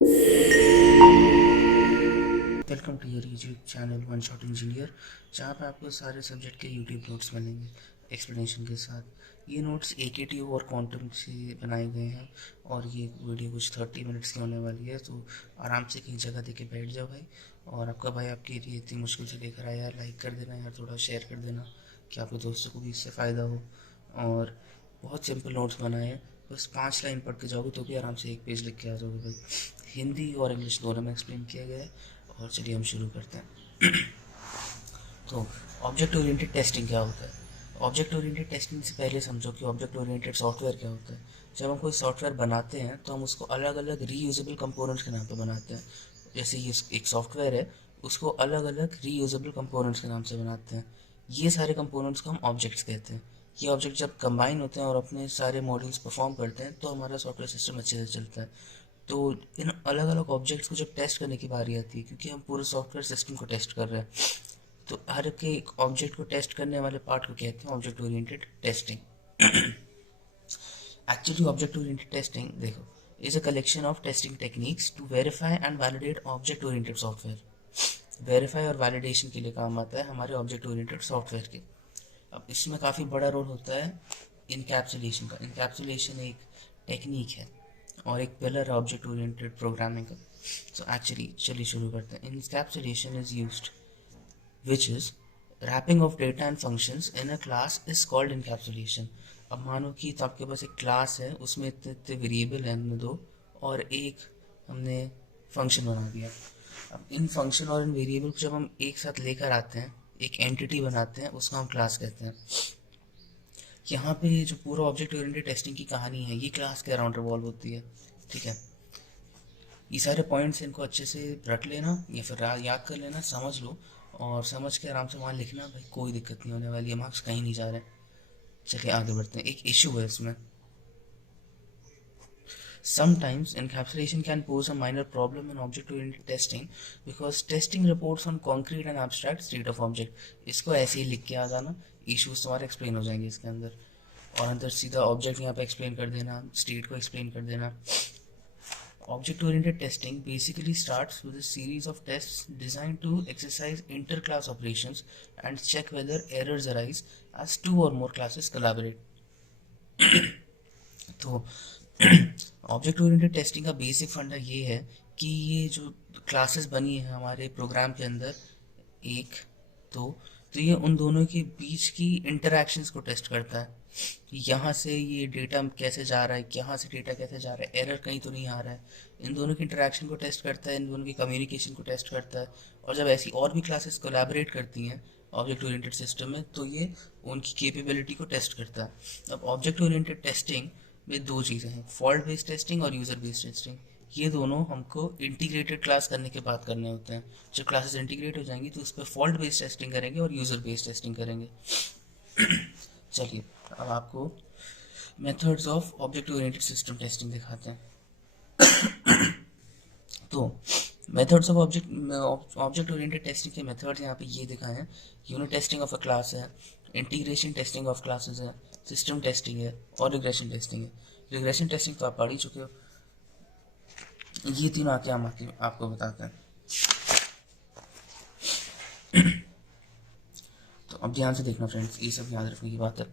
Welcome to your YouTube channel one shot engineer, जहाँ पे आपको सारे सब्जेक्ट के यूट्यूब नोट्स मिलेंगे एक्सप्लेनेशन के साथ। ये नोट्स AKTU और क्वांटम से बनाए गए हैं और ये वीडियो कुछ 30 मिनट्स की होने वाली है, तो आराम से कहीं जगह देके बैठ जाओ भाई। और आपका भाई आपके लिए इतनी मुश्किल से लेकर आया यार, लाइक कर देना यार, थोड़ा शेयर कर देना कि आपके दोस्तों को भी इससे फ़ायदा हो। और बहुत सिंपल नोट्स बनाए हैं, बस 5 लाइन पढ़ के जाओगे तो भी आराम से एक पेज लिख के आ जाओगे भाई। हिंदी और इंग्लिश दोनों में एक्सप्लेन किया गया है। और चलिए हम शुरू करते हैं। तो ऑब्जेक्ट ओरिएंटेड टेस्टिंग क्या होता है? ऑब्जेक्ट ओरिएंटेड टेस्टिंग से पहले समझो कि ऑब्जेक्ट ओरिएंटेड सॉफ्टवेयर क्या होता है। जब हम कोई सॉफ्टवेयर बनाते हैं तो हम उसको अलग अलग रीयूजेबल कंपोनेंट्स के नाम पे बनाते हैं। जैसे ये एक सॉफ्टवेयर है, उसको अलग अलग रीयूजेबल कंपोनेंट्स के नाम से बनाते हैं। ये सारे कंपोनेंट्स को हम ऑब्जेक्ट्स कहते हैं। ये ऑब्जेक्ट जब कंबाइन होते हैं और अपने सारे मॉड्यूल्स परफॉर्म करते हैं तो हमारा सॉफ्टवेयर सिस्टम अच्छे से चलता है। तो इन अलग अलग ऑब्जेक्ट्स को जब टेस्ट करने की बारी आती है, क्योंकि हम पूरे सॉफ्टवेयर सिस्टम को टेस्ट कर रहे हैं, तो हर एक ऑब्जेक्ट को टेस्ट करने वाले पार्ट को कहते हैं object oriented testing. Actually object oriented testing देखो is a collection of testing techniques to verify and validate object oriented software. Verify और वैलिडेशन के लिए काम आता है हमारे ऑब्जेक्ट ओरिएंटेड सॉफ्टवेयर के। अब इसमें काफ़ी बड़ा रोल होता है इनकैप्सुलेशन का। इनकैप्सुलेशन एक टेक्निक है और एक पिलर है ऑब्जेक्ट ओरिएंटेड प्रोग्रामिंग का। सो एक्चुअली चलिए शुरू करते हैं। Encapsulation is used which is wrapping of data and functions in a class is called encapsulation। अब मानो कि तो आपके पास एक क्लास है, उसमें इतने इतने वेरिएबल हैं हमने दो, और एक हमने फंक्शन बना दिया। अब इन फंक्शन और इन वेरिएबल को जब हम एक साथ लेकर आते हैं, एक एंटिटी बनाते हैं, उसको हम क्लास कहते हैं। यहाँ पे जो पूरा ऑब्जेक्ट ओरिएंटेड टेस्टिंग की कहानी है ये क्लास के अराउंड रिवॉल्व होती है। ठीक है, ये सारे पॉइंट्स इनको अच्छे से रख लेना या फिर याद कर लेना, समझ लो और समझ के आराम से वहाँ लिखना भाई, कोई दिक्कत नहीं होने वाली है, मार्क्स कहीं नहीं जा रहे। चलिए आगे बढ़ते हैं। एक इशू है इसमें। Sometimes encapsulation can pose a minor problem in object-oriented testing because testing reports on concrete and abstract state of object। इसको ऐसे ही लिख के आ जाना, इश्यूज तुम्हारे एक्सप्लेन हो जाएंगे इसके अंदर। और अंदर सीधा ऑब्जेक्ट यहाँ पे एक्सप्लेन कर देना, स्टेट को एक्सप्लेन कर देना। Object-oriented testing basically starts with a series of tests designed to exercise inter-class operations and check whether errors arise as two or more classes collaborate। तो ऑब्जेक्ट ओरिएंटेड टेस्टिंग का basic फंडा ये है कि ये जो क्लासेस बनी है हमारे प्रोग्राम के अंदर, एक तो ये उन दोनों के बीच की इंटरैक्शंस को टेस्ट करता है। यहाँ से ये डेटा कैसे जा रहा है, यहाँ से डेटा कैसे जा रहा है, एरर कहीं तो नहीं आ रहा है। इन दोनों की इंटरैक्शन को टेस्ट करता है, इन दोनों की कम्युनिकेशन को टेस्ट करता है। और जब ऐसी और भी क्लासेस कोलैबोरेट करती हैं ऑब्जेक्ट ओरिएंटेड सिस्टम में, तो ये उनकी कैपेबिलिटी को टेस्ट करता है। अब ऑब्जेक्ट ओरिएंटेड टेस्टिंग में दो चीज़ें हैं, फॉल्ट बेस्ड टेस्टिंग और यूज़र बेस्ड टेस्टिंग। ये दोनों हमको इंटीग्रेटेड क्लास करने के बाद करने होते हैं। जब क्लासेस इंटीग्रेट हो जाएंगी तो उस पर फॉल्ट बेस्ड टेस्टिंग करेंगे और यूज़र बेस्ड टेस्टिंग करेंगे। चलिए अब आपको methods of object oriented system testing दिखाते हैं। तो methods of object oriented testing के मेथड्स यहाँ पे ये दिखाए हैं। Unit testing of a class है, इंटीग्रेशन टेस्टिंग ऑफ क्लासेस है, सिस्टम टेस्टिंग है और रिग्रेशन टेस्टिंग है। रिग्रेशन टेस्टिंग तो आप पढ़ ही चुके हो। ये तीनों आके हम आपको बताते हैं। तो अब ध्यान से देखना फ्रेंड्स, ये सब याद रखने की बात है।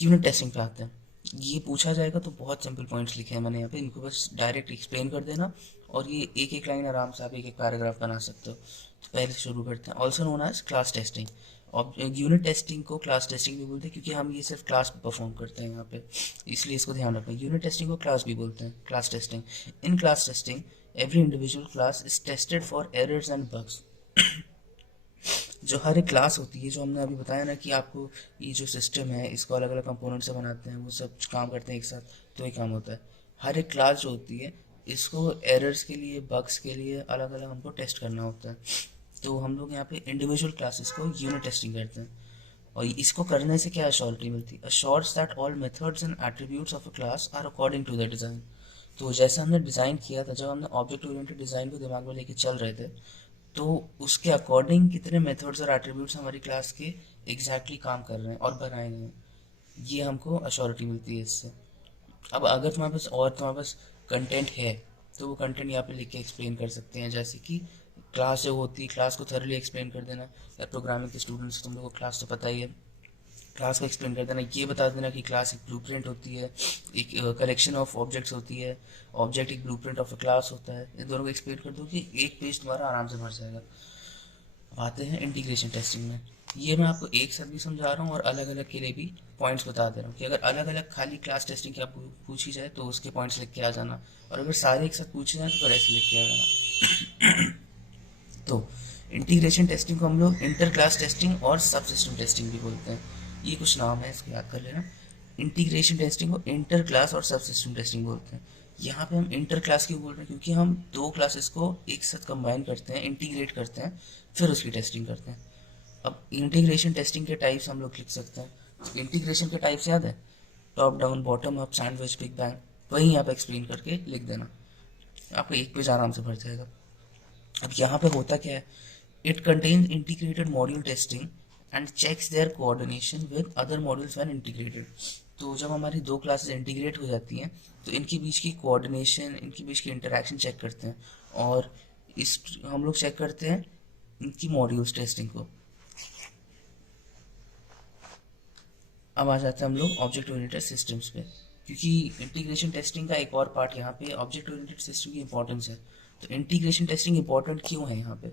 यूनिट टेस्टिंग पे आते हैं। ये पूछा जाएगा तो बहुत सिंपल पॉइंट्स लिखे हैं मैंने यहाँ पे, इनको बस डायरेक्ट एक्सप्लेन कर देना और ये एक एक लाइन आराम से आप एक एक पैराग्राफ बना सकते हो। तो पहले शुरू करते हैं। Also known as class testing. Unit testing को क्लास टेस्टिंग भी बोलते हैं क्योंकि हम ये सिर्फ क्लास पे परफॉर्म करते हैं यहाँ पे, इसलिए इसको ध्यान रखना। यूनिट टेस्टिंग को क्लास भी बोलते हैं, class testing. In class testing every individual class is tested for errors and bugs. जो हर एक क्लास होती है, जो हमने अभी बताया ना कि आपको ये जो सिस्टम है इसको अलग अलग कंपोनेंट से बनाते हैं, वो सब काम करते हैं एक साथ, तो ये काम होता है। हर एक क्लास जो होती है इसको एरर्स के लिए, बग्स के लिए अलग अलग हमको टेस्ट करना होता है। तो हम लोग यहाँ पे इंडिविजुअल क्लासेस को यूनिट टेस्टिंग करते हैं। और इसको करने से क्या अश्योरिटी मिलती है? Assures that all methods and attributes of a class are according to the design. तो जैसे हमने डिज़ाइन किया था, जब हमने ऑब्जेक्ट ओरिएंटेड डिज़ाइन को दिमाग में लेके चल रहे थे, तो उसके अकॉर्डिंग कितने मेथड्स और एट्रीब्यूट्स हमारी क्लास के एग्जैक्टली काम कर रहे हैं और बनाए गए हैं, ये हमको अश्योरिटी मिलती है इससे। अब अगर तुम्हारे पास कंटेंट है तो वो कंटेंट यहाँ पे लिख के एक्सप्लेन कर सकते हैं, जैसे कि क्लास जो होती है क्लास को थर्ली एक्सप्लेन कर देना, या प्रोग्रामिंग के स्टूडेंट्स तुम लोगों को क्लास तो पता ही है, क्लास को एक्सप्लेन कर देना, ये बता देना कि क्लास एक ब्लूप्रिंट होती है, एक कलेक्शन ऑफ ऑब्जेक्ट्स होती है, ऑब्जेक्ट एक ब्लूप्रिंट ऑफ अ क्लास होता है, इन दोनों को एक्सप्लेन कर दो कि एक पेज तुम्हारा आराम से भर जाएगा। अब आते हैं इंटीग्रेशन टेस्टिंग में। ये मैं आपको एक साथ भी समझा रहा हूँ और अलग अलग के लिए भी पॉइंट्स बता दे रहा हूँ कि अगर अलग अलग खाली क्लास टेस्टिंग की आपको पूछी जाए तो उसके पॉइंट्स लिख के आ जाना, और अगर सारे एक साथ पूछे जाए तो फिर ऐसे लिख के आ जाना। तो इंटीग्रेशन टेस्टिंग को हम लोग इंटर क्लास टेस्टिंग और सब सिस्टम टेस्टिंग भी बोलते हैं। ये कुछ नाम है, इसको याद कर लेना। इंटीग्रेशन टेस्टिंग को इंटर क्लास और सब सिस्टम टेस्टिंग बोलते हैं। यहाँ पे हम इंटर क्लास क्यों बोल रहे हैं, क्योंकि हम दो क्लासेस को एक साथ कंबाइन करते हैं, इंटीग्रेट करते हैं, फिर उसकी टेस्टिंग करते हैं। अब इंटीग्रेशन टेस्टिंग के टाइप्स हम लोग लिख सकते हैं। इंटीग्रेशन के टाइप्स याद है, top down, bottom up, sandwich, big bang, वही यहाँ पे एक्सप्लेन करके लिख देना, आपको एक पेज आराम से भर जाएगा। अब यहाँ पे होता क्या है, it contains integrated module testing and checks their coordination with other modules when integrated. तो जब हमारी दो क्लासेस इंटीग्रेट हो जाती हैं तो इनके बीच की कोऑर्डिनेशन, इनके बीच की इंटरेक्शन चेक करते हैं, और इस हम लोग चेक करते हैं इनकी मॉड्यूल्स टेस्टिंग को। अब आ जाते हैं हम लोग ऑब्जेक्ट ओरिएंटेड सिस्टम्स पे, क्योंकि इंटीग्रेशन टेस्टिंग का एक और पार्ट यहाँ पे ऑब्जेक्ट ओरिएंटेड सिस्टम की इंपॉर्टेंस है। तो इंटीग्रेशन टेस्टिंग इंपॉर्टेंट क्यों है यहाँ पे,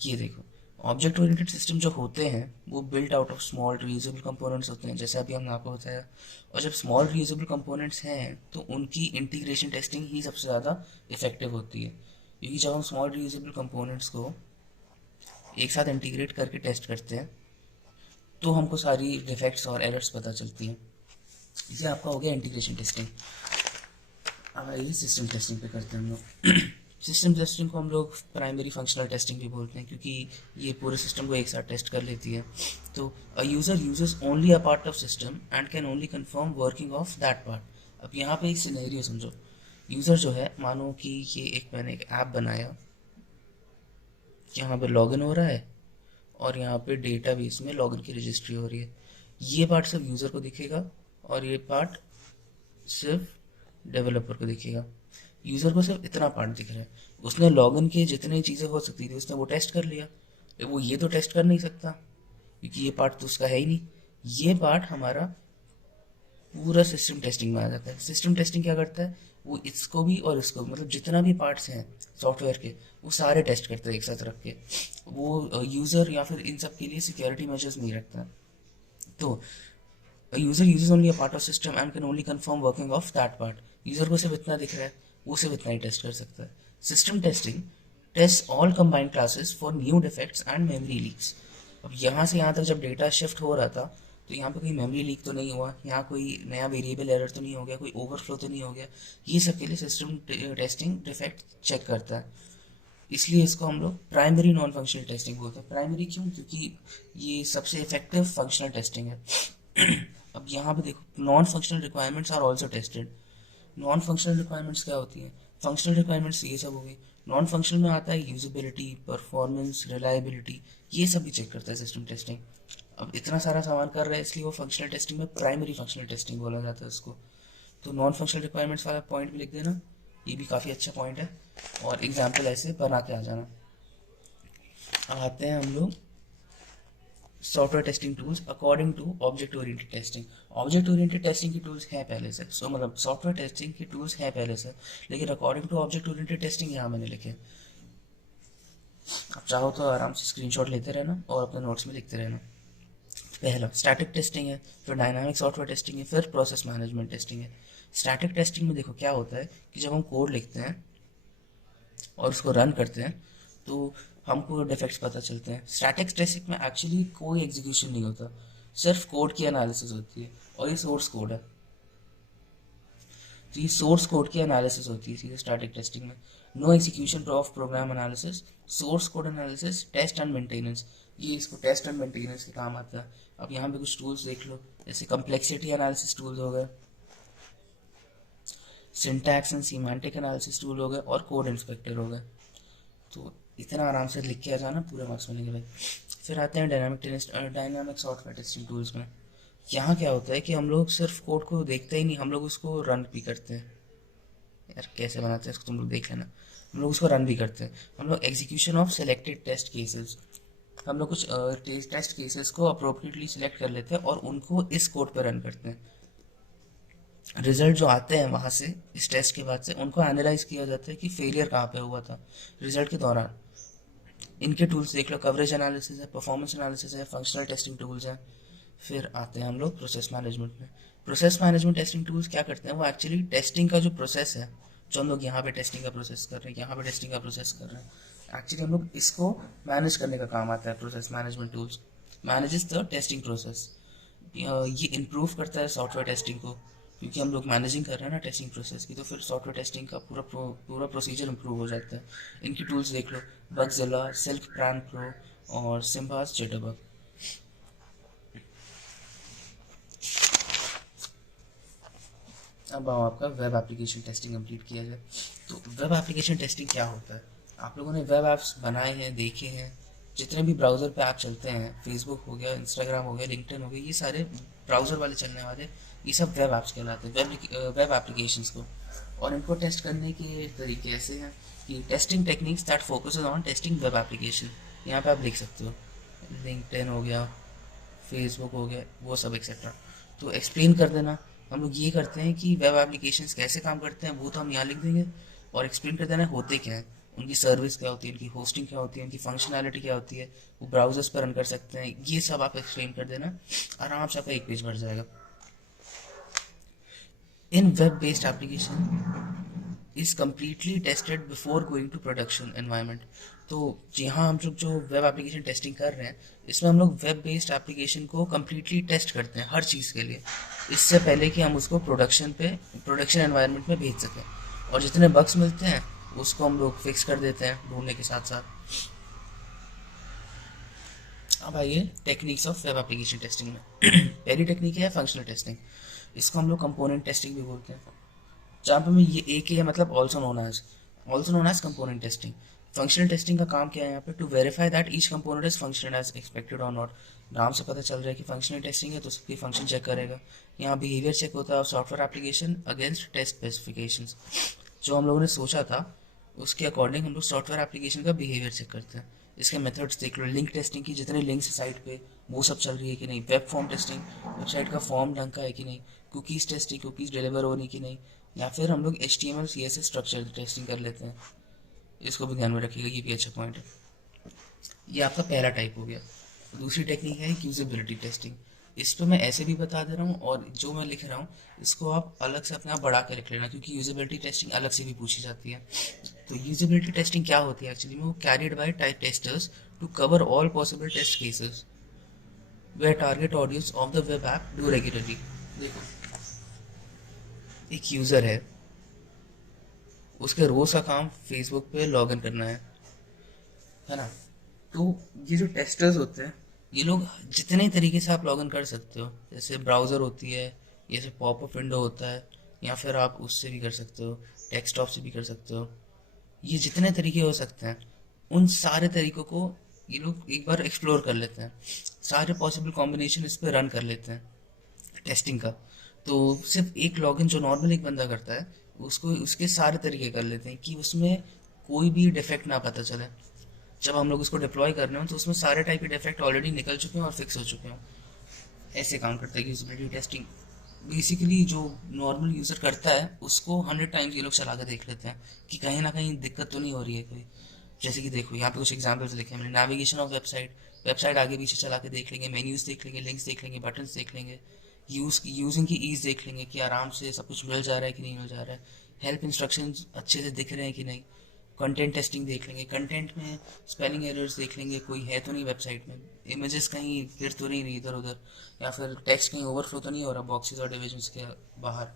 ये देखो, ऑब्जेक्ट ओरिएंटेड सिस्टम जो होते हैं वो built out of small reusable components होते हैं, जैसे अभी हमने आपको बताया। और जब स्मॉल रीयूजेबल कंपोनेंट्स हैं तो उनकी इंटीग्रेशन टेस्टिंग ही सबसे ज़्यादा इफेक्टिव होती है, क्योंकि जब हम स्मॉल रीयूजेबल कंपोनेंट्स को एक साथ इंटीग्रेट करके टेस्ट करते हैं तो हमको सारी डिफेक्ट्स और एरर्स पता चलती हैं। ये आपका हो गया इंटीग्रेशन टेस्टिंग। अब आइए सिस्टम टेस्टिंग पे करते हैं हम लोग। सिस्टम टेस्टिंग को हम लोग प्राइमरी फंक्शनल टेस्टिंग भी बोलते हैं, क्योंकि ये पूरे सिस्टम को एक साथ टेस्ट कर लेती है। तो अ user uses only a part of system and can only confirm working of that part. अब यहाँ पे एक सिनेरियो समझो, यूज़र जो है, मानो कि ये मैंने एक ऐप बनाया, यहाँ पे लॉगिन हो रहा है और यहाँ पे डेटाबेस में लॉगिन की रजिस्ट्री हो रही है। ये पार्ट सिर्फ यूज़र को दिखेगा और ये पार्ट सिर्फ डेवलपर को दिखेगा। यूज़र को सिर्फ इतना पार्ट दिख रहा है, उसने लॉगिन की जितनी चीज़ें हो सकती थी उसने वो टेस्ट कर लिया, वो ये तो टेस्ट कर नहीं सकता क्योंकि ये पार्ट तो उसका है ही नहीं। ये पार्ट हमारा पूरा सिस्टम टेस्टिंग में आ जाता है। सिस्टम टेस्टिंग क्या करता है, वो इसको भी और इसको भी, मतलब जितना भी पार्ट्स हैं सॉफ्टवेयर के, वो सारे टेस्ट करता है एक साथ रख के। वो यूज़र या फिर इन सब के लिए सिक्योरिटी मेजर्स नहीं रखता। तो user uses only a part of system and can only confirm working of that part. User को सिर्फ इतना दिख रहा है, वो सिर्फ इतना ही टेस्ट कर सकता है। System testing test all combined classes for new defects and memory leaks. अब यहाँ से यहाँ तक जब डेटा शिफ्ट हो रहा था तो यहाँ पे कोई मेमोरी लीक तो नहीं हुआ, यहाँ कोई नया वेरिएबल एरर तो नहीं हो गया, कोई ओवरफ्लो तो नहीं हो गया, ये सब के लिए सिस्टम टेस्टिंग डिफेक्ट चेक करता है। इसलिए इसको हम लोग प्राइमरी नॉन फंक्शनल टेस्टिंग बोलते हैं। प्राइमरी क्यों, क्योंकि ये सबसे इफेक्टिव फंक्शनल टेस्टिंग है। अब यहाँ पे देखो, non functional requirements are also tested. Non functional requirements क्या होती हैं, फंक्शनल रिक्वायरमेंट्स ये सब हो गई। नॉन फंक्शनल में आता है यूजेबिलिटी, परफॉर्मेंस, रिलायबिलिटी, ये सब भी चेक करता है सिस्टम टेस्टिंग। अब इतना सारा सामान कर रहा है इसलिए वो फंक्शनल टेस्टिंग में प्राइमरी फंक्शनल टेस्टिंग बोला जाता है उसको। तो नॉन फंक्शनल रिक्वायरमेंट्स वाला पॉइंट भी लिख देना, ये भी काफ़ी अच्छा पॉइंट है, और एग्जाम्पल ऐसे बना के आ जाना। अब आते हैं हम लोग software testing tools according to object oriented testing. Object oriented testing की टूल्स हैं पहले से, मतलब सॉफ्टवेयर टेस्टिंग की टूल्स हैं पहले से, लेकिन according to object oriented testing यहाँ मैंने लिखे। आप चाहो तो आराम से स्क्रीनशॉट लेते रहना और अपने नोट्स में लिखते रहना। पहला स्टैटिक टेस्टिंग है, फिर डायनामिक सॉफ्टवेयर टेस्टिंग है, फिर प्रोसेस मैनेजमेंट टेस्टिंग है। स्टैटिक टेस्टिंग में देखो क्या होता है कि जब हम कोड लिखते हैं और उसको रन करते हैं तो हमको डिफेक्ट्स पता चलते हैं। स्टैटिक टेस्टिंग में एक्चुअली कोई एग्जीक्यूशन नहीं होता, सिर्फ कोड की एनालिसिस होती है, और ये सोर्स कोड है, तो ये सोर्स कोड की एनालिसिस होती है सीधे स्टैटिक टेस्टिंग में। No execution of program analysis, source code analysis, test and maintenance, ये इसको टेस्ट एंड मेंटेनेंस के काम आता है। अब यहाँ पे कुछ टूल्स देख लो, जैसे कम्प्लेक्सिटी एनालिसिस टूल्स हो गए, syntax and semantic analysis tool हो गए, और कोड इंस्पेक्टर हो गए। तो इतना आराम से लिख के आ जाना, पूरे मार्क्स मिलेंगे भाई। फिर आते हैं डायनामिक सॉफ्टवेयर टेस्टिंग टूल्स में। यहाँ क्या होता है कि हम लोग सिर्फ कोड को देखते ही नहीं, हम लोग उसको रन भी करते हैं। यार कैसे बनाते हैं इसको तुम लोग देख लेना। हम लोग उसको रन भी करते हैं। हम लोग execution of selected test cases, हम लोग कुछ टेस्ट केसेस को अप्रोप्रिएटली सिलेक्ट कर लेते हैं और उनको इस कोड पे रन करते हैं। रिजल्ट जो आते हैं वहाँ से इस टेस्ट के बाद से उनको एनालाइज किया जाता है कि फेलियर कहाँ पे हुआ था रिजल्ट के दौरान। इनके टूल्स देख लो, कवरेज एनालिसिस है, परफॉर्मेंस एनालिसिस है, फंक्शनल टेस्टिंग टूल्स हैं। फिर आते हैं हम लोग प्रोसेस मैनेजमेंट में। प्रोसेस मैनेजमेंट टेस्टिंग टूल्स क्या करते हैं, वो एक्चुअली टेस्टिंग का जो प्रोसेस है, जो हम लोग यहाँ पे टेस्टिंग का प्रोसेस कर रहे हैं, यहाँ पे टेस्टिंग का प्रोसेस कर रहे हैं, एक्चुअली हम लोग इसको मैनेज करने का काम आता है। Process management tools manages the testing process. ये इम्प्रूव करता है सॉफ्टवेयर टेस्टिंग को, क्योंकि हम लोग मैनेजिंग कर रहे हैं ना टेस्टिंग प्रोसेस की, तो फिर सॉफ्टवेयर टेस्टिंग का पूरा प्रोसीजर इम्प्रूव हो जाता है। इनकी टूल्स देख लो, बगजिला, सिल्क प्रान प्रो और सिम्बास जेटरबग। अब आओ आपका वेब एप्लीकेशन टेस्टिंग कंप्लीट किया जाए। तो वेब एप्लीकेशन टेस्टिंग क्या होता है, आप लोगों ने वेब ऐप्स बनाए हैं, देखे हैं, जितने भी ब्राउज़र पे ऐप चलते हैं, फेसबुक हो गया, इंस्टाग्राम हो गया, लिंक्डइन हो गया, ये सारे ब्राउज़र वाले चलने वाले, ये सब वेब ऐप्स कहलाते हैं, वेब एप्लीकेशंस को। और इनको टेस्ट करने के तरीके ऐसे हैं कि testing techniques that focuses on testing web application. यहाँ पे आप लिख सकते हो, लिंक्डइन हो गया, फेसबुक हो गया, वो सब एक्सेट्रा। तो एक्सप्लेन कर देना। हम लोग ये करते हैं कि वेब एप्लीकेशंस कैसे काम करते हैं वो तो हम यहाँ लिख देंगे, और एक्सप्लेन कर देना होते क्या है, उनकी सर्विस क्या होती है, उनकी होस्टिंग क्या होती है, उनकी फंक्शनैलिटी क्या होती है, वो ब्राउजर्स पर रन कर सकते हैं, ये सब आप एक्सप्लेन कर देना, आराम से आपका एक पेज भर जाएगा। In web based application is completely tested before going to production environment. तो यहाँ हम लोग जो वेब एप्लीकेशन टेस्टिंग कर रहे हैं, इसमें हम लोग वेब बेस्ड एप्लीकेशन को कम्प्लीटली टेस्ट करते हैं हर चीज़ के लिए, इससे पहले कि हम उसको प्रोडक्शन एनवायरनमेंट में भेज सकें। और जितने बग्स मिलते हैं उसको हम लोग फिक्स कर देते हैं ढूंढने के साथ साथ। अब आइए techniques of web application testing में। पहली टेक्निक है फंक्शनल टेस्टिंग, इसको हम लोग कंपोनेंट टेस्टिंग भी बोलते हैं, जहाँ पे मैं ये एक ही है, मतलब also known as component testing. Functional testing का काम क्या है यहाँ पे, to verify that each component is functional as expected और नॉट। नाम से पता चल रहा है कि फंक्शनल टेस्टिंग है तो सबकी फंक्शन चेक करेगा। यहाँ बिहेवियर चेक होता है software application against test specifications. जो हम लोगों ने सोचा था उसके अकॉर्डिंग हम लोग सॉफ्टवेयर एप्लीकेशन का बिहेवियर चेक करते हैं। इसके मेथड्स देख लो, लिंक टेस्टिंग की, जितने लिंक्स है साइट पे वो सब चल रही है कि नहीं, वेब फॉर्म टेस्टिंग, वेबसाइट का फॉर्म ढंग का है कि नहीं, कुकीज़ टेस्टिंग, कुकीज़ डिलीवर हो रही कि नहीं, या फिर हम लोग HTML CSS स्ट्रक्चर टेस्टिंग कर लेते हैं। इसको भी ध्यान में रखिएगा, ये भी अच्छा पॉइंट है। ये आपका पहला टाइप हो गया। दूसरी टेक्निक है यूजेबिलिटी टेस्टिंग। इस पर मैं ऐसे भी बता दे रहा हूँ और जो मैं लिख रहा हूँ इसको आप अलग से अपने आप बढ़ा के लिख लेना, क्योंकि यूजेबिलिटी टेस्टिंग अलग से भी पूछी जाती है। तो यूजेबिलिटी टेस्टिंग क्या होती है एक्चुअली में, वो carried by type testers to cover all possible test cases where target audience of the web app do regularly. देखो, एक यूज़र है, उसके रोज़ का काम फेसबुक पे लॉगिन करना है ना। तो ये जो टेस्टर्स होते हैं, ये लोग जितने तरीके से आप लॉगिन कर सकते हो, जैसे ब्राउज़र होती है, जैसे पॉपअप विंडो होता है, या फिर आप उससे भी कर सकते हो, डेस्कटॉप से भी कर सकते हो, ये जितने तरीके हो सकते हैं उन सारे तरीकों को ये लोग एक बार एक्सप्लोर कर लेते हैं, सारे पॉसिबल कॉम्बिनेशन इस पर रन कर लेते हैं टेस्टिंग का। तो सिर्फ एक लॉगिन जो नॉर्मल एक बंदा करता है उसको उसके सारे तरीके कर लेते हैं कि उसमें कोई भी डिफेक्ट ना पता चले। जब हम लोग उसको डिप्लॉय कर रहे हो तो उसमें सारे टाइप के डिफेक्ट ऑलरेडी निकल चुके हैं और फिक्स हो चुके हैं। ऐसे काम करता है यूजेबिलिटी टेस्टिंग। बेसिकली जो नॉर्मल यूज़र करता है उसको 100 टाइम्स ये लोग चला कर देख लेते हैं कि कहीं ना कहीं दिक्कत तो नहीं हो रही है कोई। जैसे कि देखो यहाँ पे कुछ एग्जाम्पल्स लिखे हैं मैंने, नेविगेशन ऑफ वेबसाइट आगे पीछे चला के देख लेंगे, मेन्यूज़ देख लेंगे, लिंक्स देख लेंगे, बटन्स देख लेंगे, यूजिंग की ईज देख लेंगे कि आराम से सब कुछ मिल जा रहा है कि नहीं मिल जा रहा है, हेल्प इंस्ट्रक्शंस अच्छे से दिख रहे हैं कि नहीं, कंटेंट टेस्टिंग देख लेंगे, कंटेंट में स्पेलिंग एरर्स देख लेंगे, कोई है तो नहीं वेबसाइट में, इमेजेस कहीं गिर तो नहीं रही इधर उधर, या फिर टेक्स्ट कहीं ओवरफ्लो तो नहीं हो रहा बॉक्सेस और डिविजन्स के बाहर।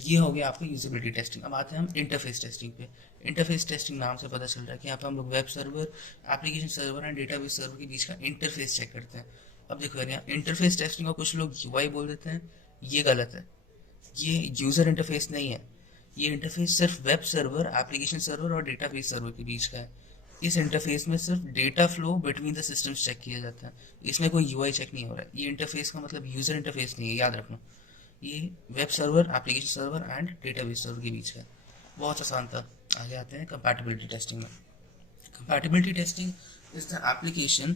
ये हो गया आपका यूजेबिलिटी टेस्टिंग। अब आते हैं हम इंटरफेस टेस्टिंग पे। इंटरफेस टेस्टिंग नाम से पता चल रहा है कि यहाँ पे हम लोग web server, application server and database server के बीच का इंटरफेस चेक करते हैं। अब देखो यार, यहाँ इंटरफेस टेस्टिंग को कुछ लोग UI बोल देते हैं, ये गलत है। ये यूज़र इंटरफेस नहीं है, ये इंटरफेस सिर्फ वेब सर्वर, एप्लीकेशन सर्वर और डेटाबेस सर्वर के बीच का है। इस इंटरफेस में सिर्फ data flow between the systems check किया जाता है, इसमें कोई UI चेक नहीं हो रहा है। ये इंटरफेस का मतलब यूज़र इंटरफेस नहीं है, याद रखना। ये web server, application server and database server के बीच है। बहुत आसान था। आगे आते हैं कंपैटिबिलिटी टेस्टिंग में। Compatibility testing is the application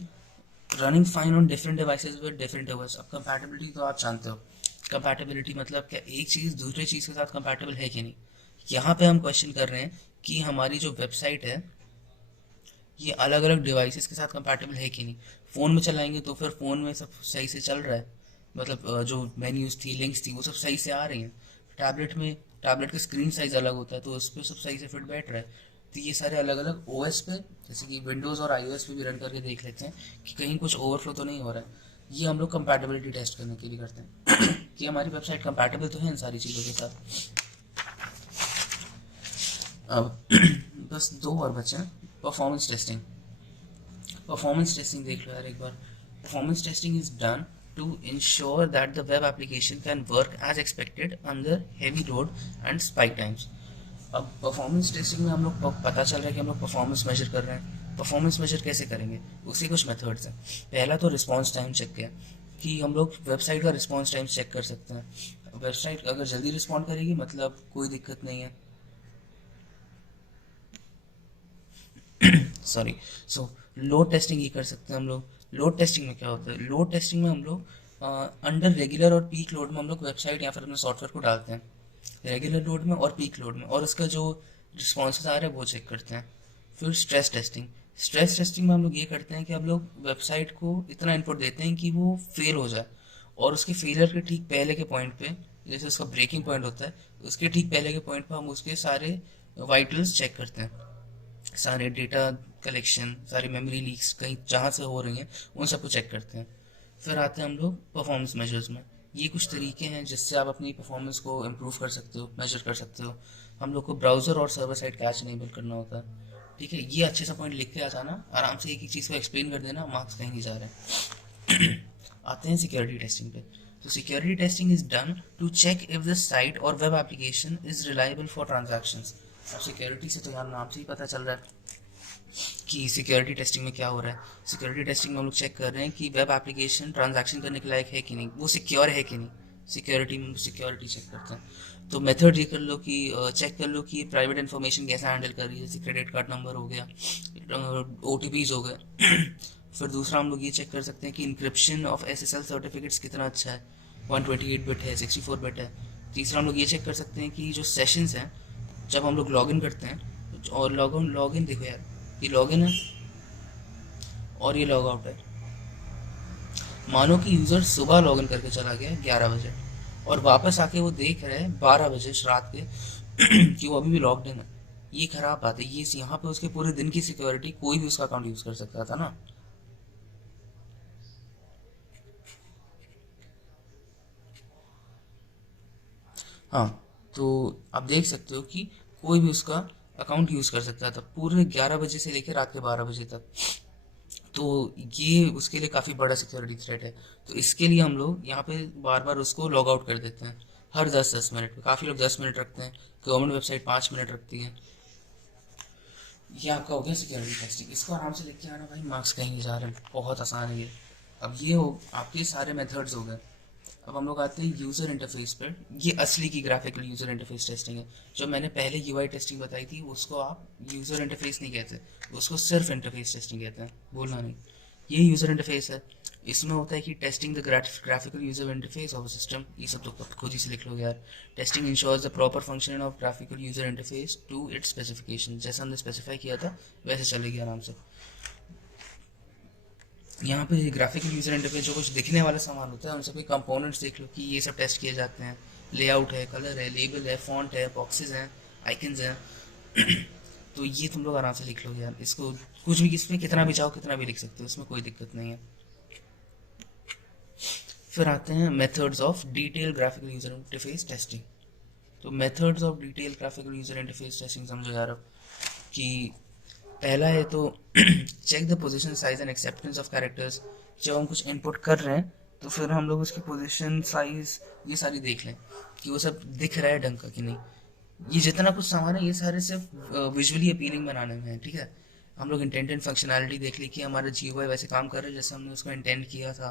running fine on different devices with different OS. अब कंपैटिबिलिटी तो आप जानते हो, कंपैटिबिलिटी मतलब क्या, एक चीज़ दूसरे चीज़ के साथ कंपैटिबल है कि नहीं। यहाँ पे हम क्वेश्चन कर रहे हैं कि हमारी जो वेबसाइट है ये अलग अलग डिवाइसेस के साथ कंपैटिबल है कि नहीं। फ़ोन में चलाएंगे तो फिर फ़ोन में सब सही से चल रहा है, मतलब जो मेन्यूज़ थी, लिंक्स थी, वो सब सही से आ रही हैं। टैबलेट में, टैबलेट का स्क्रीन साइज़ अलग होता है तो उस पर सब सही से फिट बैठ रहा है। तो ये सारे अलग अलग ओएस पे, जैसे कि विंडोज़ और आईओएस पे भी रन करके देख लेते हैं कि कहीं कुछ ओवरफ्लो तो नहीं हो रहा है। ये हम लोग कंपैटिबिलिटी टेस्ट करने के लिए करते हैं कि हमारी वेबसाइट कंपैटिबल तो है इन सारी चीज़ों के साथ। अब बस दो और बचे हैं। Performance testing. परफॉर्मेंस टेस्टिंग देख लो यार एक बार। Performance testing is done to ensure that the web application can work as expected under heavy load and spike times. अब परफॉर्मेंस टेस्टिंग में हम लोग पता चल रहा है कि हम लोग परफॉर्मेंस मेजर कर रहे हैं। परफॉर्मेंस मेजर कैसे करेंगे, उसके कुछ मेथड्स हैं। पहला तो रिस्पॉन्स टाइम चेक है कि हम लोग वेबसाइट का रिस्पॉन्स टाइम चेक कर सकते हैं। वेबसाइट अगर जल्दी रिस्पॉन्ड करेगी मतलब कोई दिक्कत नहीं है। सॉरी। सो लोड टेस्टिंग ये कर सकते हैं हम लोग। लोड टेस्टिंग में क्या होता है, लोड टेस्टिंग में हम लोग अंडर रेगुलर और पीक लोड में हम लोग वेबसाइट या फिर अपने सॉफ्टवेयर को डालते हैं, रेगुलर लोड में और पीक लोड में, और उसका जो रिस्पॉन्सेज आ रहा है वो चेक करते हैं। फिर स्ट्रेस टेस्टिंग। स्ट्रेस टेस्टिंग में हम लोग ये करते हैं कि हम लोग वेबसाइट को इतना इनपुट देते हैं कि वो फेल हो जाए, और उसके फेलियर के ठीक पहले के पॉइंट पे, जैसे उसका ब्रेकिंग पॉइंट होता है, उसके ठीक पहले के पॉइंट पे हम उसके सारे वाइटल्स चेक करते हैं। सारे डेटा कलेक्शन, सारी मेमोरी लीक्स कहीं जहाँ से हो रही हैं उन सबको चेक करते हैं। फिर आते हैं हम लोग परफॉर्मेंस मेजर्स में। ये कुछ तरीके हैं जिससे आप अपनी परफॉर्मेंस को इम्प्रूव कर सकते हो, मेजर कर सकते हो। हम लोग को ब्राउज़र और सर्वर साइड कैच इनेबल करना होता है। ठीक है, ये अच्छे सा पॉइंट लिख के आ जाना, आराम से एक ही चीज़ को एक्सप्लेन कर देना, मार्क्स कहीं नहीं जा रहे हैं। आते हैं सिक्योरिटी टेस्टिंग पे। तो security testing is done to check if the site और web application is reliable for transactions. अब सिक्योरिटी से तो यार नाम से ही पता चल रहा है कि सिक्योरिटी टेस्टिंग में क्या हो रहा है। सिक्योरिटी टेस्टिंग में हम लोग चेक कर रहे हैं कि वेब एप्लीकेशन ट्रांजैक्शन करने के लायक है कि नहीं, वो सिक्योर है कि नहीं। सिक्योरिटी में सिक्योरिटी चेक करते हैं। तो मेथड ये कर लो कि चेक कर लो कि प्राइवेट इन्फॉर्मेशन कैसा हैंडल कर रही है, जैसे क्रेडिट कार्ड नंबर हो गया, OTPs हो गए। फिर दूसरा हम लोग ये चेक कर सकते हैं कि इंक्रिप्शन ऑफ SSL सर्टिफिकेट्स कितना अच्छा है, 128 बिट है, 64 बिट है। तीसरा हम लोग ये चेक कर सकते हैं कि जो सेशंस हैं, जब हम लोग लॉगिन करते हैं, और लॉगिन देखो यार, ये लॉगिन है और ये लॉग आउट है। मानो कि यूज़र सुबह लॉगिन करके चला गया 11 बजे और वापस आके वो देख रहे हैं 12 बजे रात के कि वो अभी भी लॉग्ड इन है। ये खराब बात है। ये यहाँ पे उसके पूरे दिन की सिक्योरिटी कोई भी उसका अकाउंट यूज़ कर सकता था ना। हाँ, तो आप देख सकते हो कि कोई भी उसका अकाउंट यूज़ कर सकता था पूरे 11 बजे से लेकर रात के 12 बजे तक। तो ये उसके लिए काफ़ी बड़ा सिक्योरिटी थ्रेट है। तो इसके लिए हम लोग यहाँ पे बार बार उसको लॉग आउट कर देते हैं हर 10-10 मिनट पे। काफ़ी लोग 10 मिनट रखते हैं, गवर्नमेंट वेबसाइट 5 मिनट रखती है। ये आपका हो गया सिक्योरिटी टेस्टिंग। इसको आराम से लिख के आना भाई, मार्क्स कहीं नहीं जा रहे हैं, बहुत आसान है ये। अब ये हो आपके सारे मेथड्स हो गए। अब हम लोग आते हैं यूज़र इंटरफेस पर। ये असली की ग्राफिकल यूज़र इंटरफेस टेस्टिंग है। जो मैंने पहले यूआई टेस्टिंग बताई थी उसको आप यूज़र इंटरफेस नहीं कहते, उसको सिर्फ इंटरफेस टेस्टिंग कहते हैं, बोलना नहीं। ये यूज़र इंटरफेस है। इसमें होता है कि testing the graphical user interface of system. ये सब तो खुद ही से लिख लोगे यार। Testing ensures the proper function of graphical user interface to its specification. जैसा हमने स्पेसिफाई किया था वैसे चलेगी आराम से। यहाँ पे ग्राफिकल यूज़र इंटरफेस जो कुछ दिखने वाला सामान होता है उन सभी कंपोनेंट्स देख लो कि ये सब टेस्ट किए जाते हैं। लेआउट है, कलर है, लेबल है, फॉन्ट है, बॉक्सेस हैं, आइकन्स हैं। तो ये तुम लोग आराम से लिख लो यार। इसको कुछ भी, इसमें कितना भी चाहो कितना भी लिख सकते हो, इसमें कोई दिक्कत नहीं है। फिर आते हैं methods of detail graphical user interface testing. तो methods of detail graphical user interface testing समझो यार। अब कि पहला है तो check the position size and acceptance of characters. जब हम कुछ इनपुट कर रहे हैं तो फिर हम लोग उसकी पोजीशन, साइज, ये सारी देख लें कि वो सब दिख रहा है ढंग का कि नहीं। ये जितना कुछ सामान है ये सारे सिर्फ विजुअली अपीलिंग बनाने में है, ठीक है। हम लोग इंटेंट एंड फंक्शनैलिटी देख ली कि हमारा GUI वैसे काम कर रहा है जैसे हमने उसको इंटेंट किया था।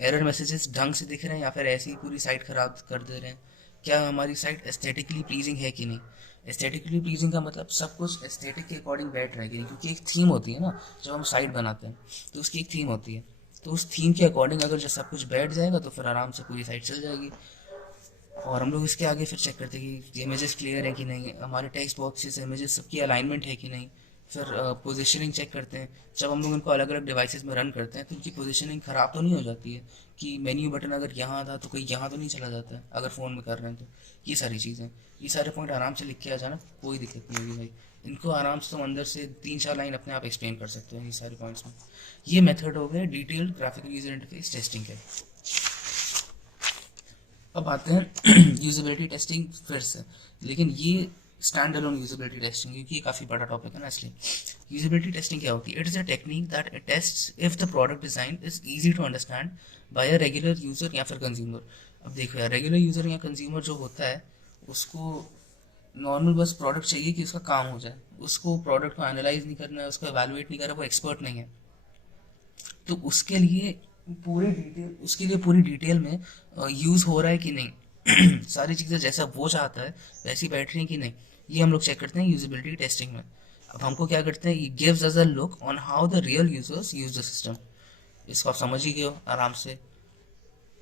एरर मैसेजेस ढंग से दिख रहे हैं या फिर ऐसे ही पूरी साइट खराब कर दे रहे हैं। क्या हमारी साइट एस्थेटिकली प्लीजिंग है कि नहीं। एस्थेटिकली प्लीजिंग का मतलब सब कुछ एस्थेटिक के अकॉर्डिंग बैठ रहा है कि नहीं, क्योंकि एक थीम होती है ना, जब हम साइट बनाते हैं तो उसकी एक थीम होती है। तो उस थीम के अकॉर्डिंग अगर जब सब कुछ बैठ जाएगा तो फिर आराम से पूरी साइट चल जाएगी। और हम लोग इसके आगे फिर चेक करते हैं कि इमेजेस क्लियर है कि नहीं, हमारे टेक्स्ट बॉक्सेस इमेजेस सबकी अलाइनमेंट है कि नहीं। फिर पोजीशनिंग चेक करते हैं। जब हम लोग इनको अलग अलग डिवाइसेस में रन करते हैं तो इनकी पोजीशनिंग ख़राब तो नहीं हो जाती है, कि मेन्यू बटन अगर यहाँ था तो कोई यहाँ तो नहीं चला जाता है अगर फ़ोन में कर रहे हैं तो। ये सारी चीज़ें, ये सारे पॉइंट आराम से लिख के आ जाना, कोई दिक्कत नहीं होगी भाई। इनको आराम से तुम अंदर से 3-4 लाइन अपने आप एक्सप्लेन कर सकते हो ये सारे पॉइंट्स में। ये मेथड हो गए detailed graphical user interface testing के। अब आते हैं यूजेबिलिटी टेस्टिंग फिर से, लेकिन ये स्टैंड अलोन यूजेबिलिटी टेस्टिंग, क्योंकि ये काफ़ी बड़ा टॉपिक है ना, इसलिए। यूजेबिलिटी टेस्टिंग क्या होती है? It is a technique that tests if the product design is easy to understand by a regular user या फिर कंज्यूमर। अब देखो यार, रेगुलर यूज़र या कंज्यूमर जो होता है उसको नॉर्मल बस प्रोडक्ट चाहिए कि उसका काम हो जाए, उसको प्रोडक्ट को एनालाइज नहीं करना है, उसको एवेलुएट नहीं करना, वो एक्सपर्ट नहीं है। तो उसके लिए पूरी डिटेल में यूज़ हो रहा है कि नहीं सारी चीज़ें जैसा वो चाहता है वैसी बैठ रही हैं कि नहीं, ये हम लोग चेक करते हैं यूजेबिलिटी टेस्टिंग में। अब हमको क्या करते हैं, ये gives us a look on how the real users use the system. इसको आप समझ ही गए हो आराम से।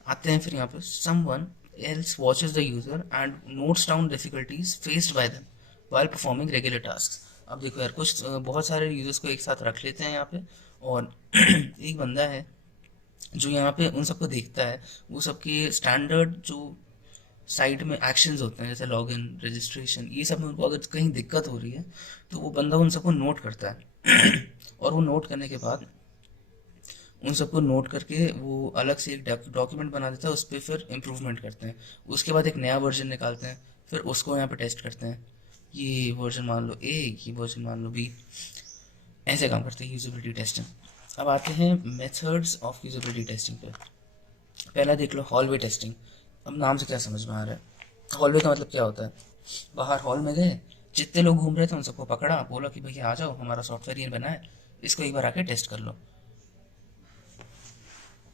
आते हैं फिर यहाँ पे, someone else watches the user and notes down difficulties faced by them while performing regular task. अब देखो यार, कुछ बहुत सारे यूजर्स को एक साथ रख लेते हैं यहाँ पे, और एक बंदा है जो यहाँ पे उन सबको देखता है। वो सबके स्टैंडर्ड जो साइट में एक्शंस होते हैं जैसे लॉगिन, रजिस्ट्रेशन, ये सब में उनको अगर कहीं दिक्कत हो रही है तो वो बंदा उन सबको नोट करता है और वो नोट करने के बाद उन सबको नोट करके वो अलग से एक डॉक्यूमेंट बना देता है, उस पर फिर इम्प्रूवमेंट करते हैं। उसके बाद एक नया वर्जन निकालते हैं, फिर उसको यहाँ पे टेस्ट करते हैं। ये वर्जन मान लो A, ये वर्जन मान लो B। ऐसे काम करते हैं यूजेबिलिटी टेस्टिंग। अब आते हैं मेथड्स ऑफ यूजेबिलिटी टेस्टिंग पे। पहला देख लो, हॉलवे टेस्टिंग। अब नाम से क्या समझ में आ रहा है? हॉलवे का मतलब क्या होता है? बाहर हॉल में गए, जितने लोग घूम रहे थे उन सबको पकड़ा, बोला कि भैया आ जाओ, हमारा सॉफ्टवेयर ये बना है, इसको एक बार आके टेस्ट कर लो।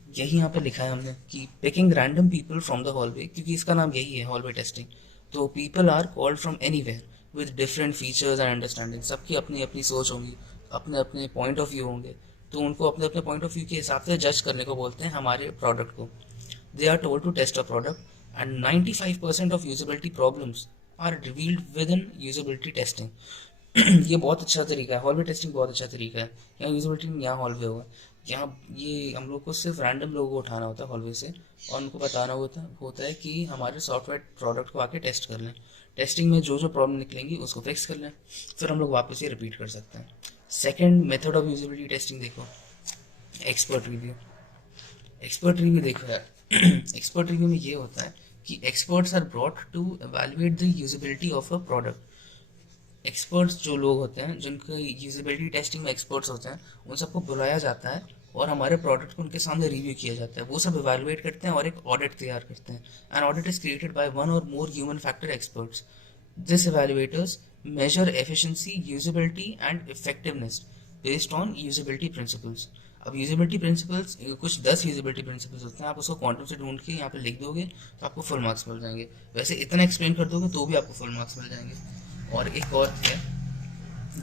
यही यहाँ पे लिखा है हमने कि picking random people from the hallway, क्योंकि इसका नाम यही है हॉलवे टेस्टिंग। तो people are called from anywhere with different features and understanding. सबकी अपनी अपनी सोच होंगी, अपने अपने पॉइंट ऑफ व्यू होंगे, तो उनको अपने अपने पॉइंट ऑफ व्यू के हिसाब से जज करने को बोलते हैं हमारे प्रोडक्ट को। They are told to test a product and 95% of usability problems are revealed within usability testing. ये बहुत अच्छा तरीका है, हॉलवे टेस्टिंग बहुत अच्छा तरीका है। यहाँ यूजेबिलिटी, यहाँ हॉलवे होगा। यहाँ ये हम लोग को सिर्फ रैंडम लोगों को उठाना होता है हॉलवे से, और उनको बताना होता है कि हमारे सॉफ्टवेयर प्रोडक्ट को आके टेस्ट कर लें। टेस्टिंग में जो जो प्रॉब्लम निकलेंगी उसको फिक्स कर लें, फिर हम लोग वापस ये रिपीट कर सकते हैं। Second method of usability testing देखो, एक्सपर्ट रिव्यू। एक्सपर्ट रिव्यू देखो यार एक्सपर्ट रिव्यू में ये होता है कि experts are brought to evaluate the usability of a product. Experts जो लोग होते हैं, जिनके यूजेबिलिटी टेस्टिंग में एक्सपर्ट्स होते हैं, उन सबको बुलाया जाता है और हमारे प्रोडक्ट को उनके सामने रिव्यू किया जाता है। वो सब इवैल्यूएट करते हैं और एक ऑडिट तैयार करते हैं। An audit is created by one or more human factor experts. This evaluators measure efficiency, usability and effectiveness based on usability principles। अब यूजेबिलिटी प्रिंसिपल्स कुछ 10 यूजेबिलिटी प्रिंसिपल्स होते हैं, आप उसको क्वांटम से ढूंढ के यहाँ पे लिख दोगे तो आपको फुल मार्क्स मिल जाएंगे। वैसे इतना एक्सप्लेन कर दोगे तो भी आपको फुल मार्क्स मिल जाएंगे। और एक और है,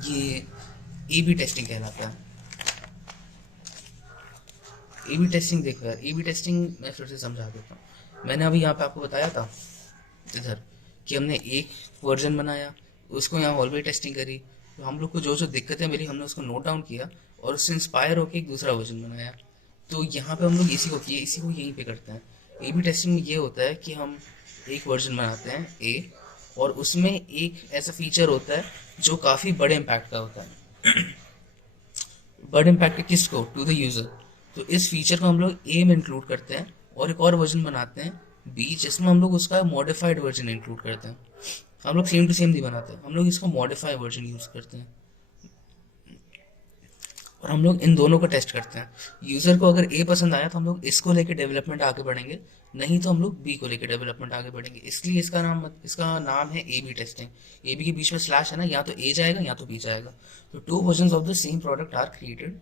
ये ए बी टेस्टिंग कहलाता है। ए बी टेस्टिंग देखो यार, ए बी टेस्टिंग मैं फिर से समझा देता हूँ। मैंने अभी यहाँ पे आपको बताया था इधर कि हमने एक वर्जन बनाया, उसको यहाँ हॉलवे टेस्टिंग करी, तो हम लोग को जो जो दिक्कतें मिली हमने उसको नोट डाउन किया और उससे इंस्पायर होकर एक दूसरा वर्जन बनाया। तो यहाँ पे हम लोग इसी को यहीं पे करते हैं। ए बी टेस्टिंग में ये होता है कि हम एक वर्जन बनाते हैं ए, और उसमें एक ऐसा फीचर होता है जो काफ़ी बड़े इम्पैक्ट का होता है। बड़े इम्पैक्ट किसको? To the user. तो इस फीचर को हम लोग ए में इंक्लूड करते हैं और एक और वर्जन बनाते हैं बी, जिसमें हम लोग उसका मॉडिफाइड वर्जन इंक्लूड करते हैं। हम लोग सेम टू सेम नहीं बनाते, हम लोग इसको मॉडिफाई वर्जन यूज़ करते हैं। और हम लोग इन दोनों को टेस्ट करते हैं। यूज़र को अगर ए पसंद आया तो हम लोग इसको लेके डेवलपमेंट आगे बढ़ेंगे, नहीं तो हम लोग बी को लेके डेवलपमेंट आगे बढ़ेंगे। इसलिए इसका नाम है A B testing. A B के बीच में स्लैश है ना, या तो ए जाएगा या तो बी जाएगा। तो two version of the same product are created.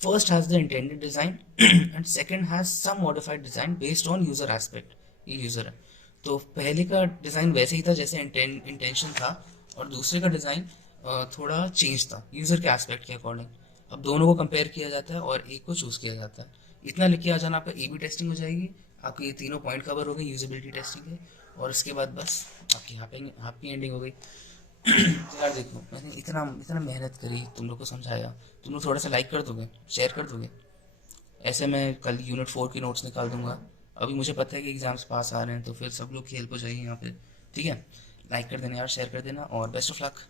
First has the intended design and second has some modified design based on user aspect. ये यूज़र है, तो पहले का डिज़ाइन वैसे ही था जैसे इंटेंशन था, और दूसरे का डिज़ाइन थोड़ा चेंज था यूज़र के एस्पेक्ट के अकॉर्डिंग। अब दोनों को कंपेयर किया जाता है और एक को चूज़ किया जाता है। इतना लिख के आ जाना, आपका ए बी टेस्टिंग हो जाएगी। आपके ये तीनों पॉइंट कवर हो गए यूजेबिलिटी टेस्टिंग के, और उसके बाद बस आपकी हैप्पी एंडिंग हो गई। यार देखो, मैंने इतना इतना मेहनत करी, तुम लोग को समझाया, तुम लोग थोड़ा सा लाइक कर दोगे, शेयर कर दोगे। ऐसे मैं कल यूनिट 4 की नोट्स निकाल दूंगा। अभी मुझे पता है कि एग्जाम्स पास आ रहे हैं, तो फिर सब लोग की हेल्प हो जाएगी यहाँ पे। ठीक है, लाइक कर देना यार, शेयर कर देना, और बेस्ट ऑफ लक।